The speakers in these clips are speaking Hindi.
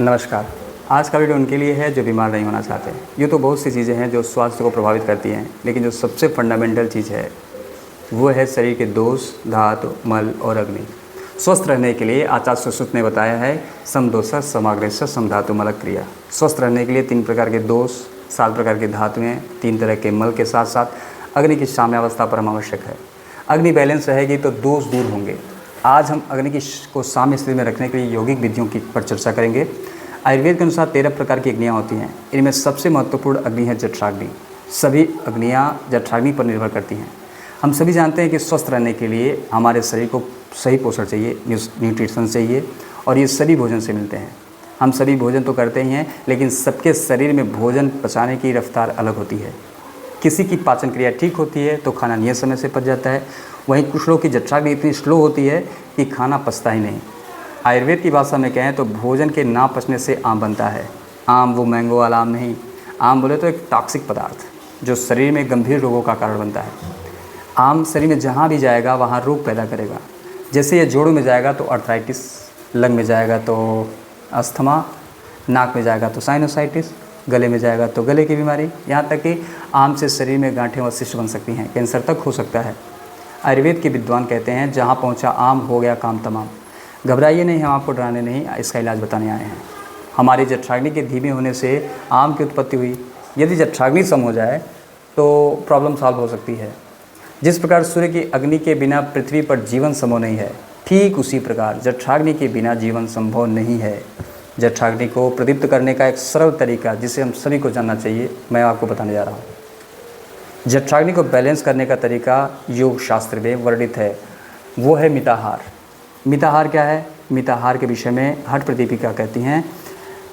नमस्कार। आज का वीडियो उनके लिए है जो बीमार नहीं होना चाहते। यूँ तो बहुत सी चीज़ें हैं जो स्वास्थ्य को प्रभावित करती हैं, लेकिन जो सबसे फंडामेंटल चीज़ है वो है शरीर के दोष, धातु, मल और अग्नि। स्वस्थ रहने के लिए आचार्य सुश्रुत ने बताया है समदोष समाग्रेश समधातु मल क्रिया। स्वस्थ रहने के लिए 3 प्रकार के दोष, 7 प्रकार की धातुएँ, 3 तरह के मल के साथ साथ अग्नि की साम्यावस्था परम आवश्यक है। अग्नि बैलेंस रहेगी तो दोष दूर होंगे। आज हम अग्नि को साम्य स्थिति में रखने के लिए यौगिक विधियों की पर चर्चा करेंगे। आयुर्वेद के अनुसार 13 प्रकार की अग्नियाँ होती हैं। इनमें सबसे महत्वपूर्ण अग्नि है जठराग्नि। सभी अग्नियाँ जठराग्नि पर निर्भर करती हैं। हम सभी जानते हैं कि स्वस्थ रहने के लिए हमारे शरीर को सही पोषण चाहिए, न्यूट्रिशन चाहिए, और ये सभी भोजन से मिलते हैं। हम सभी भोजन तो करते ही हैं, लेकिन सबके शरीर में भोजन पचाने की रफ्तार अलग होती है। किसी की पाचन क्रिया ठीक होती है तो खाना नियत समय से पच जाता है, वहीं कुछ लोगों की जठराग्नि इतनी स्लो होती है कि खाना पचता ही नहीं। आयुर्वेद की भाषा में कहें तो भोजन के ना पचने से आम बनता है। आम वो मैंगो वाला आम नहीं, आम बोले तो एक टॉक्सिक पदार्थ जो शरीर में गंभीर रोगों का कारण बनता है। आम शरीर में जहाँ भी जाएगा वहाँ रोग पैदा करेगा। जैसे ये जोड़ों में जाएगा तो अर्थराइटिस, लंग में जाएगा तो अस्थमा, नाक में जाएगा तो साइनोसाइटिस, गले में जाएगा तो गले की बीमारी, यहाँ तक कि आम से शरीर में गांठें व शिष्ट बन सकती हैं, कैंसर तक हो सकता है। आयुर्वेद के विद्वान कहते हैं जहाँ पहुँचा आम हो गया काम तमाम। घबराइए नहीं, हम आपको डराने नहीं, इसका इलाज बताने आए हैं। हमारी जठराग्नि के धीमे होने से आम की उत्पत्ति हुई। यदि जठराग्नि सम हो जाए तो प्रॉब्लम सॉल्व हो सकती है। जिस प्रकार सूर्य की अग्नि के बिना पृथ्वी पर जीवन संभव नहीं है, ठीक उसी प्रकार जठराग्नि के बिना जीवन संभव नहीं है। जठराग्नि को प्रदीप्त करने का एक सरल तरीका जिसे हम सभी को जानना चाहिए, मैं आपको बताने जा रहा हूँ। जठराग्नि को बैलेंस करने का तरीका योग शास्त्र में वर्णित है, वो है मिताहार। मिताहार क्या है? मिताहार के विषय में हठ प्रदीपिका कहती हैं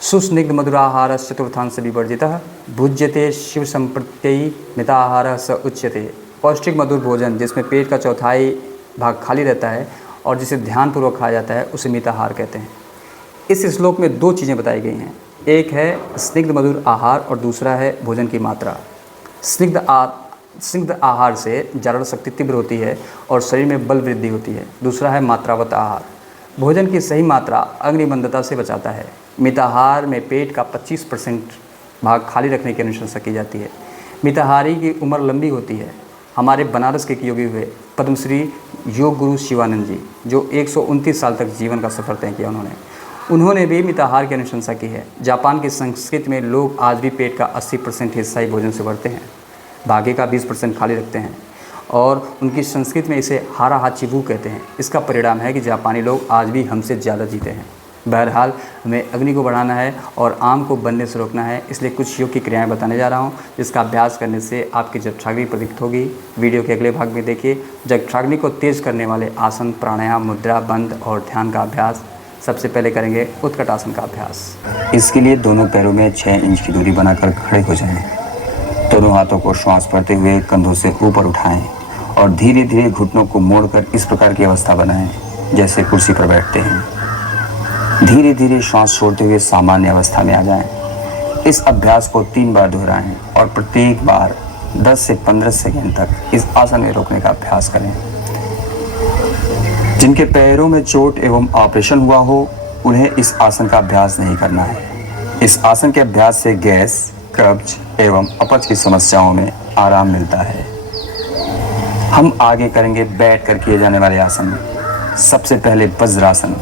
सुस्निग्ध मधुराहार चतुर्थांश विवर्जितः भुज्यते शिव संप्रत्ययी मिताहार स उच्यते। पौष्टिक मधुर भोजन जिसमें पेट का चौथाई भाग खाली रहता है और जिसे ध्यानपूर्वक खाया जाता है उसे मिताहार कहते हैं। इस श्लोक में 2 चीज़ें बताई गई हैं, एक है स्निग्ध मधुर आहार और दूसरा है भोजन की मात्रा। स्निग्ध आहार से जागरण शक्ति तीव्र होती है और शरीर में बल वृद्धि होती है। दूसरा है मात्रावत आहार। भोजन की सही मात्रा अग्निमंदता से बचाता है। मिताहार में पेट का 25% भाग खाली रखने की अनुशंसा की जाती है। मिताहारी की उम्र लंबी होती है। हमारे बनारस के एक योगी हुए पद्मश्री योग गुरु शिवानंद जी, जो 129 साल तक जीवन का सफ़र तय किया उन्होंने भी मिताहार की अनुशंसा की है। जापान की संस्कृति में लोग आज भी पेट का 80% हिस्सा ही भोजन से भरते हैं, बाकी का 20% खाली रखते हैं, और उनकी संस्कृति में इसे हारा हाचिबू कहते हैं। इसका परिणाम है कि जापानी लोग आज भी हमसे ज़्यादा जीते हैं। बहरहाल हमें अग्नि को बढ़ाना है और आम को बनने से रोकना है, इसलिए कुछ योग की क्रियाएं बताने जा रहा हूं, जिसका अभ्यास करने से आपकी जठराग्नि प्रदीप्त होगी। वीडियो के अगले भाग में देखिए जठराग्नि को तेज करने वाले आसन, प्राणायाम, मुद्रा, बंद और ध्यान का अभ्यास। सबसे पहले करेंगे उत्कट आसन का अभ्यास। इसके लिए दोनों पैरों में 6 इंच की दूरी बनाकर खड़े हो जाएं। दोनों हाथों को श्वास भरते हुए कंधों से ऊपर उठाएं और धीरे धीरे घुटनों को मोड़कर इस प्रकार की अवस्था बनाएं जैसे कुर्सी पर बैठते हैं। धीरे धीरे श्वास छोड़ते हुए सामान्य अवस्था में आ जाएं। इस अभ्यास को 3 बार दोहराएं और प्रत्येक बार 10 से 15 सेकंड तक इस आसन में रोकने का अभ्यास करें। जिनके पैरों में चोट एवं ऑपरेशन हुआ हो उन्हें इस आसन का अभ्यास नहीं करना है। इस आसन के अभ्यास से गैस, कब्ज एवं अपच की समस्याओं में आराम मिलता है। हम आगे करेंगे बैठकर किए जाने वाले आसन। सबसे पहले वज्रासन।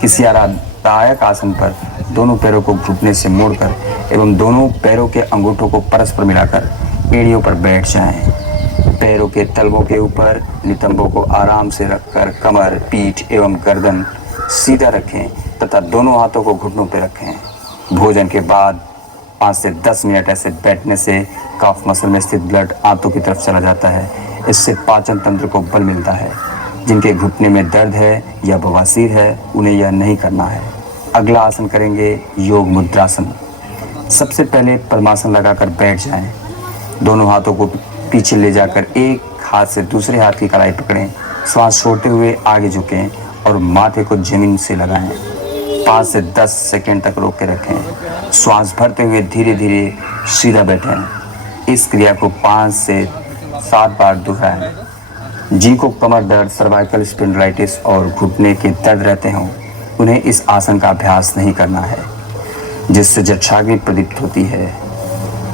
किसी आरामदायक आसन पर दोनों पैरों को घुटने से मोड़कर एवं दोनों पैरों के अंगूठों को परस्पर मिलाकर एड़ियों पर बैठ जाएं। पैरों के तलवों के ऊपर नितंबों को आराम से रखकर कमर, पीठ एवं गर्दन सीधा रखें तथा दोनों हाथों को घुटनों पर रखें। भोजन के बाद 5 से 10 मिनट ऐसे बैठने से काफ मसल में स्थित ब्लड आंतों की तरफ चला जाता है। इससे पाचन तंत्र को बल मिलता है। जिनके घुटने में दर्द है या बवासीर है उन्हें यह नहीं करना है। अगला आसन करेंगे योग मुद्रासन। सबसे पहले पद्मासन लगाकर बैठ जाएं। दोनों हाथों को पीछे ले जाकर एक हाथ से दूसरे हाथ की कलाई पकड़ें। श्वास छोड़ते हुए आगे झुकें और माथे को जमीन से लगाएं। 5 से 10 सेकंड तक रोक के रखें। श्वास भरते हुए धीरे धीरे सीधा बैठें। इस क्रिया को 5 से 7 बार दोहराएं। जिनको कमर दर्द, सर्वाइकल स्पॉन्डिलाइटिस और घुटने के दर्द रहते हों उन्हें इस आसन का अभ्यास नहीं करना है। जिससे जठराग्नि प्रदीप्त होती है,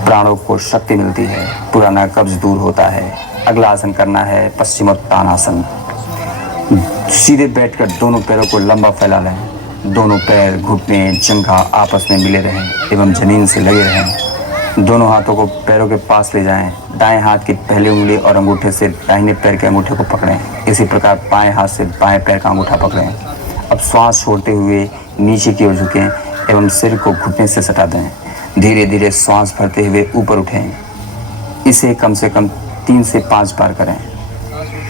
प्राणों को शक्ति मिलती है, पुराना कब्ज दूर होता है। अगला आसन करना है पश्चिमोत्तानासन। सीधे बैठकर दोनों पैरों को लंबा फैला लें। दोनों पैर, घुटने, जंघा आपस में मिले रहें एवं जमीन से लगे रहें। दोनों हाथों को पैरों के पास ले जाएं। दाएं हाथ की पहली उंगली और अंगूठे से दाहिने पैर के अंगूठे को पकड़ें। इसी प्रकार बाएं हाथ से बाएं पैर का अंगूठा पकड़ें। अब श्वास छोड़ते हुए नीचे की ओर झुकें एवं सिर को घुटने से सटा दें। धीरे धीरे श्वास भरते हुए ऊपर उठें। इसे कम से कम 3 से 5 बार करें।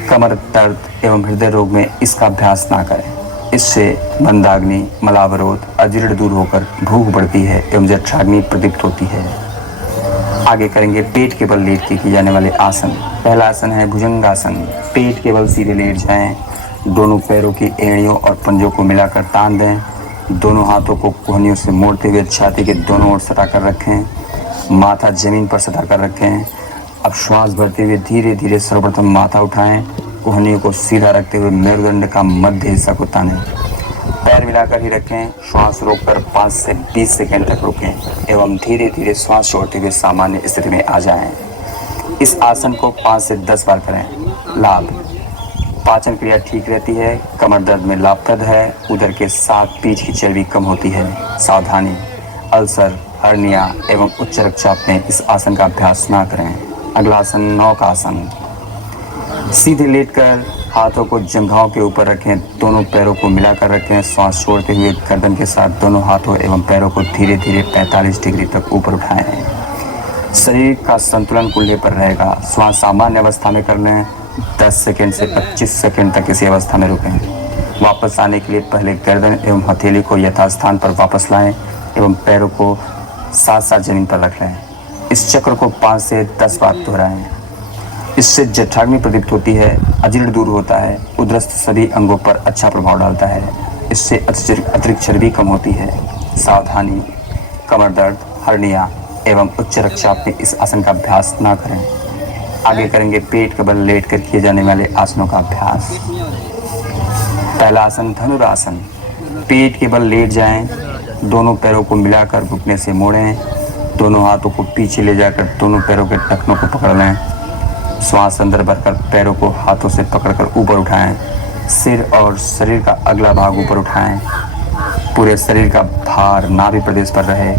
कमर दर्द एवं हृदय रोग में इसका अभ्यास ना करें। इससे मंदाग्नि, मलावरोध, अजीर्ण दूर होकर भूख बढ़ती है एवं जठराग्नि प्रदीप्त होती है। आगे करेंगे पेट के बल लेट के किए जाने वाले आसन। पहला आसन है भुजंगासन। पेट के बल सीधे लेट जाएं। दोनों पैरों की एड़ियों और पंजों को मिलाकर तान दें। दोनों हाथों को कोहनियों से मोड़ते हुए छाती के दोनों ओर सटा कर रखें। माथा जमीन पर सटा कर रखें। अब श्वास भरते हुए धीरे धीरे सर्वप्रथम माथा उठाएं। कोहनियों को सीधा रखते हुए मेरुदंड का मध्य हिस्सा को तानें। पैर मिलाकर ही रखें। श्वास रोककर 5 से 20 सेकंड तक रोकें एवं धीरे धीरे श्वास छोड़ते हुए सामान्य स्थिति में आ जाएं। इस आसन को 5 से 10 बार करें। लाभ: पाचन क्रिया ठीक रहती है, कमर दर्द में लाभप्रद है, उदर के साथ पीठ की चर्बी कम होती है। सावधानी: अल्सर, हर्निया एवं उच्च रक्तचाप में इस आसन का अभ्यास ना करें। अगला आसन नौकासन। सीधे लेटकर हाथों को जंघाओं के ऊपर रखें। दोनों पैरों को मिलाकर रखें। श्वास छोड़ते हुए गर्दन के साथ दोनों हाथों एवं पैरों को धीरे धीरे 45 डिग्री तक ऊपर उठाएं। शरीर का संतुलन कूल्हे पर रहेगा। श्वास सामान्य अवस्था में कर लें। 10 सेकंड से 25 सेकंड तक इसी अवस्था में रुकें। वापस आने के लिए पहले गर्दन एवं हथेली को यथास्थान पर वापस लाएं एवं पैरों को साथ साथ जमीन पर रख लें। इस चक्र को 5 से 10 बार दोहराएं। इससे जठराग्नि प्रदीप्त होती है, अजीर्ण दूर होता है, उदरस्थ सभी अंगों पर अच्छा प्रभाव डालता है। इससे अतिरिक्त चर्बी कम होती है। सावधानी: कमर दर्द, हर्निया एवं उच्च रक्तचाप में इस आसन का अभ्यास ना करें। आगे करेंगे पेट के बल लेट कर किए जाने वाले आसनों का अभ्यास। पहला आसन धनुरासन। पेट के बल लेट जाएं। दोनों पैरों को मिलाकर घुटने से मोड़ें। दोनों हाथों को पीछे ले जाकर दोनों पैरों के टखनों को पकड़ लें। श्वास अंदर भरकर पैरों को हाथों से पकड़कर ऊपर उठाएं। सिर और शरीर का अगला भाग ऊपर उठाएं। पूरे शरीर का भार नाभि प्रदेश पर रहे।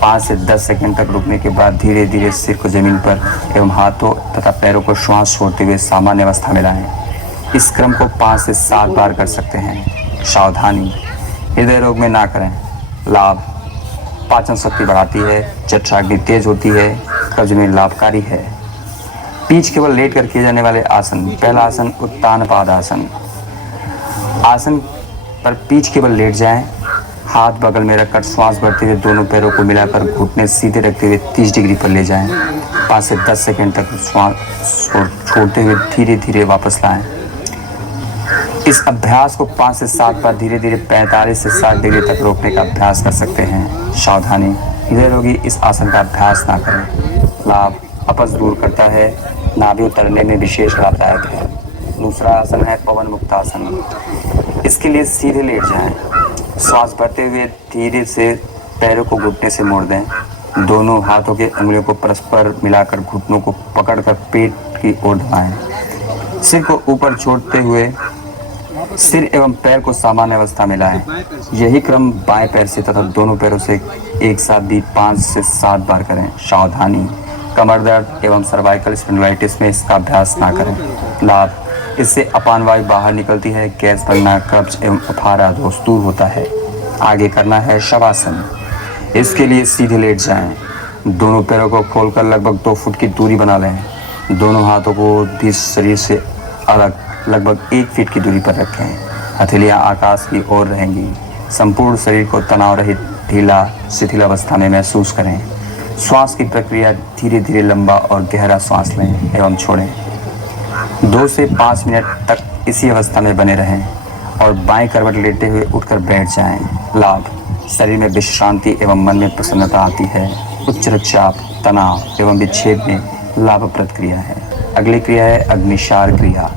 5 से 10 सेकंड तक रुकने के बाद धीरे धीरे सिर को जमीन पर एवं हाथों तथा पैरों को श्वास छोड़ते हुए सामान्य अवस्था में लाएं। इस क्रम को 5 से 7 बार कर सकते हैं। सावधानी: हृदय रोग में ना करें। लाभ: पाचन शक्ति बढ़ाती है, जठराग्नि तेज होती है, कब्ज में लाभकारी है। पीठ के बल लेट कर किए जाने वाले आसन। पहला आसन उत्तान पादासन। आसन पर पीठ के बल लेट जाएं। हाथ बगल में रखकर श्वास भरते हुए दोनों पैरों को मिलाकर घुटने सीधे रखते हुए 30 डिग्री पर ले जाएं। 5 से 10 सेकंड तक श्वास छोड़ते हुए धीरे धीरे वापस लाएं। इस अभ्यास को 5 से 7 बार धीरे धीरे 45 से 60 डिग्री तक रोकने का अभ्यास कर सकते हैं। सावधानी: हृदय रोगी इस आसन का अभ्यास ना करें। लाभ: अपच दूर करता है, नाभि उतरने में विशेष लाभदायक है। दूसरा आसन है पवन मुक्तासन। इसके लिए सीधे लेट जाएं। श्वास भरते हुए धीरे से पैरों को घुटने से मोड़ दें। दोनों हाथों के उंगलियों को परस्पर मिलाकर घुटनों को पकड़कर पेट की ओर दबाएं। सिर को ऊपर छोड़ते हुए सिर एवं पैर को सामान्य अवस्था में लाएं। यही क्रम बाएं पैर से तथा दोनों पैरों से एक साथ भी 5 से 7 बार करें। सावधानी: कमर दर्द एवं सर्वाइकल स्पॉन्डिलाइटिस में इसका अभ्यास ना करें। लाभ: इससे अपान वायु बाहर निकलती है, गैस बनना, कब्ज एवं अफारा दोष दूर होता है। आगे करना है शवासन। इसके लिए सीधे लेट जाएं। दोनों पैरों को खोलकर लगभग 2 फुट की दूरी बना लें। दोनों हाथों को भी शरीर से अलग लगभग 1 फीट की दूरी पर रखें। हथेलियां आकाश की ओर रहेंगी। संपूर्ण शरीर को तनाव रहित, ढीला, शिथिल अवस्था में महसूस करें। श्वास की प्रक्रिया धीरे धीरे लंबा और गहरा श्वास लें एवं छोड़ें। 2 से 5 मिनट तक इसी अवस्था में बने रहें और बाएं करवट लेटे हुए उठकर बैठ जाएं। लाभ: शरीर में विश्रांति एवं मन में प्रसन्नता आती है। उच्च रक्तचाप, तनाव एवं विच्छेद में लाभप्रद क्रिया है। अगली क्रिया है अग्निसार क्रिया।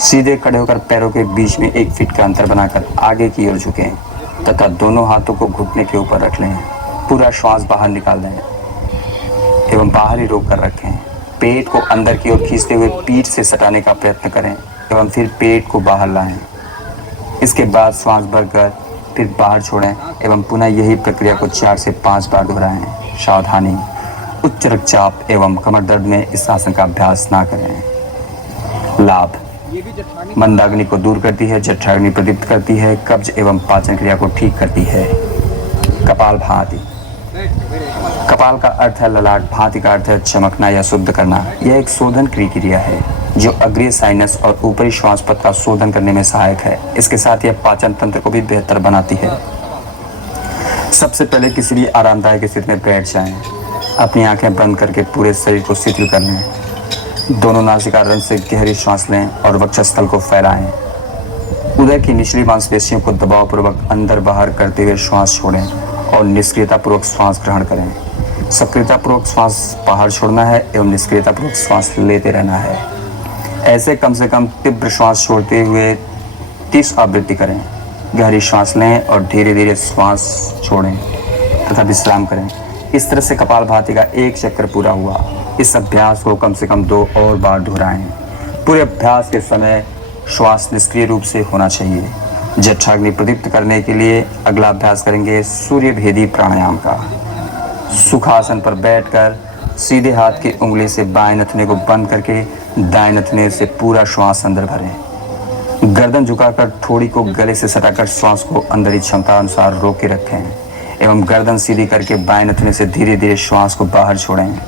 सीधे खड़े होकर पैरों के बीच में 1 फीट का अंतर बनाकर आगे की ओर झुकें। तथा दोनों हाथों को घुटने के ऊपर रख लें। पूरा श्वास बाहर निकाल लें एवं बाहर ही रोक कर रखें। पेट को अंदर की ओर खींचते हुए पीठ से सटाने का प्रयत्न करें एवं फिर पेट को बाहर लाएं। इसके बाद श्वास भरकर फिर बाहर छोड़ें एवं पुनः यही प्रक्रिया को 4 से 5 बार दोहराएं। सावधानी, उच्च रक्तचाप एवं कमर दर्द में इस आसन का अभ्यास ना करें। लाभ, मंदाग्नि को दूर करती है, जठराग्नि प्रदीप्त करती है, कब्ज एवं पाचन क्रिया को ठीक करती है। कपाल भाति, कपाल का अर्थ है ललाट, भाति का अर्थ है चमकना या शुद्ध करना। यह एक शोधन क्रिया है जो अग्रीय साइनस और ऊपरी श्वास पथ का शोधन करने में सहायक है। इसके साथ यह पाचन तंत्र को भी बेहतर बनाती है। सबसे पहले किसी भी आरामदायक स्थिति में बैठ जाएं। अपनी आंखें बंद करके पूरे शरीर को शिथिल कर लें। दोनों नासिका रंध्र से गहरी श्वास लें और वक्षस्थल को फैलाएं। उदर की निचली मांसपेशियों को दबावपूर्वक अंदर बाहर करते हुए श्वास छोड़ें और निष्क्रियतापूर्वक श्वास ग्रहण करें। सक्रियतापूर्वक श्वास बाहर छोड़ना है एवं निष्क्रियतापूर्वक श्वास लेते रहना है। ऐसे कम से कम तीव्र श्वास छोड़ते हुए 30 आवृत्ति करें। गहरी श्वास लें और धीरे धीरे श्वास छोड़ें तथा विश्राम करें। इस तरह से कपालभाति का एक चक्कर पूरा हुआ। इस अभ्यास को कम से कम 2 और बार दोहराएं। पूरे अभ्यास के समय श्वास निष्क्रिय रूप से होना चाहिए। जठराग्नि प्रदीप्त करने के लिए अगला अभ्यास करेंगे सूर्य भेदी प्राणायाम का। सुखासन पर बैठकर सीधे हाथ की उंगली से बाएं नथुने को बंद करके दाएं नथुने से पूरा श्वास अंदर भरें। गर्दन झुकाकर थोड़ी को गले से सटाकर श्वास को अंदर ही क्षमता अनुसार रोक के रखें एवं गर्दन सीधी करके बाएं नथुने से धीरे धीरे श्वास को बाहर छोड़ें।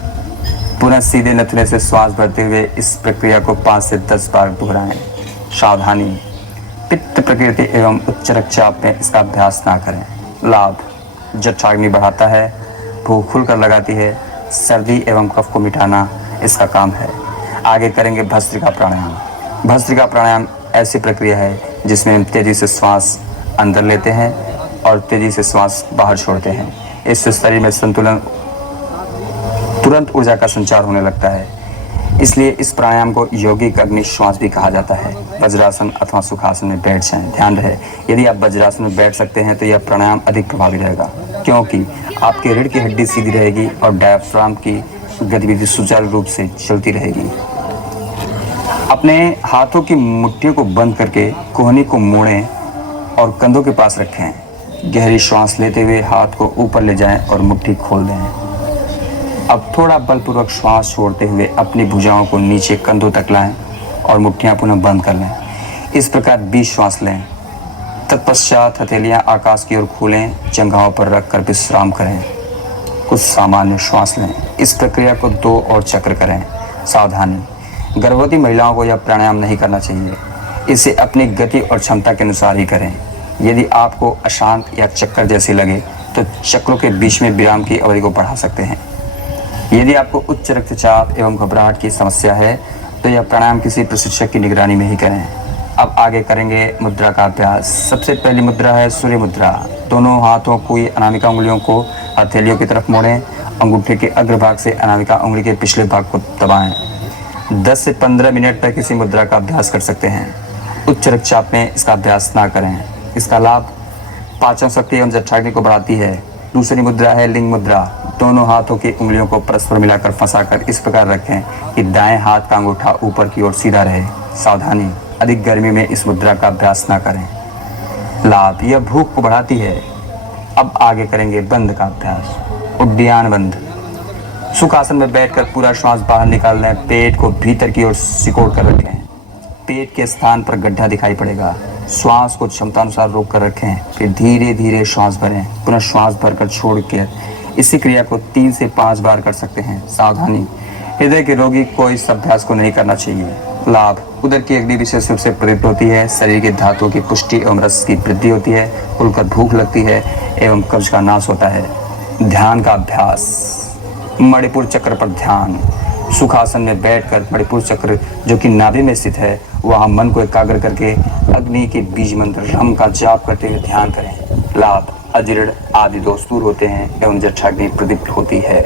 पुनः सीधे नथुने से श्वास भरते हुए इस प्रक्रिया को 5 से 10 बार दोहराएं। सावधानी, पित्त प्रकृति एवं उच्च रक्तचाप में इसका अभ्यास ना करें। लाभ, जठराग्नि बढ़ाता है, भूख खुलकर लगाती है, सर्दी एवं कफ को मिटाना इसका काम है। आगे करेंगे भस्त्रिका प्राणायाम। भस्त्रिका प्राणायाम ऐसी प्रक्रिया है जिसमें हम तेजी से श्वास अंदर लेते हैं और तेजी से श्वास बाहर छोड़ते हैं। इससे शरीर में संतुलन, तुरंत ऊर्जा का संचार होने लगता है। इसलिए इस प्राणायाम को यौगिक अग्नि श्वास भी कहा जाता है। वज्रासन अथवा सुखासन में बैठ जाएं। ध्यान रहे, यदि आप वज्रासन में बैठ सकते हैं तो यह प्राणायाम अधिक प्रभावी रहेगा, क्योंकि आपके रीढ़ की हड्डी सीधी रहेगी और डायफ्राम की गतिविधि सुचारू रूप से चलती रहेगी। अपने हाथों की मुट्ठियों को बंद करके कोहनी को मोड़ें और कंधों के पास रखें। गहरी श्वास लेते हुए हाथ को ऊपर ले जाएं और मुट्ठी खोल दें। अब थोड़ा बलपूर्वक श्वास छोड़ते हुए अपनी भुजाओं को नीचे कंधों तक लाएं और मुट्ठियां पुनः बंद कर लें। इस प्रकार 20 श्वास लें। तत्पश्चात हथेलियां आकाश की ओर खोलें, जंघाओं पर रखकर विश्राम करें। कुछ सामान्य श्वास लें। इस प्रक्रिया को 2 और चक्र करें। सावधानी, गर्भवती महिलाओं को यह प्राणायाम नहीं करना चाहिए। इसे अपनी गति और क्षमता के अनुसार ही करें। यदि आपको अशांत या चक्कर जैसे लगे तो चक्रों के बीच में विराम की अवधि को बढ़ा सकते हैं। यदि आपको उच्च रक्तचाप एवं घबराहट की समस्या है तो यह प्राणायाम किसी प्रशिक्षक की निगरानी में ही करें। अब आगे करेंगे मुद्रा का अभ्यास। सबसे पहली मुद्रा है सूर्य मुद्रा। दोनों हाथों की अनामिका उंगलियों को हथेलियों की तरफ मोड़ें। अंगूठे के अग्रभाग से अनामिका उंगली के पिछले भाग को दबाएं। 10 से 15 मिनट तक इसी मुद्रा का अभ्यास कर सकते हैं। उच्च रक्तचाप में इसका अभ्यास ना करें। इसका लाभ पाचन शक्ति एवं जठराग्नि को बढ़ाती है। दूसरी मुद्रा है लिंग मुद्रा। दोनों हाथों की उंगलियों को परस्पर मिलाकर फंसाकर इस प्रकार रखें कि दाएं हाथ का अंगूठा ऊपर की ओर सीधा रहे। सावधानी, अधिक गर्मी में इस मुद्रा का अभ्यास ना करें। लाभ, यह भूख को बढ़ाती है। अब आगे करेंगे बंद का अभ्यास, उड्डयन बंद। सुखासन में बैठकर पूरा श्वास बाहर निकाल लें। पेट को भीतर की ओर सिकोड़ कर रखें। पेट के स्थान पर गड्ढा दिखाई पड़ेगा। श्वास को क्षमतानुसार रोक कर रखें, फिर धीरे धीरे श्वास भरें। पुनः श्वास भरकर छोड़ के इसी क्रिया को 3 से 5 बार कर सकते हैं। सावधानी, हृदय के रोगी को इस अभ्यास को नहीं करना चाहिए। लाभ, उदर की अग्नि विशेष रूप से प्रदीप्त होती है। शरीर के धातुओं की पुष्टि एवं रस की वृद्धि होती है। खुलकर भूख लगती है एवं कब्ज का नाश होता है। ध्यान का अभ्यास, मणिपुर चक्र पर ध्यान। सुखासन में बैठकर मणिपुर चक्र जो कि नाभि में स्थित है वहाँ मन को एकाग्र करके अग्नि के बीज मंत्र रम का जाप करते हुए ध्यान करें। लाभ, अजीर्ण आदि दोष दूर होते हैं एवं जठराग्नि प्रदीप्त होती है।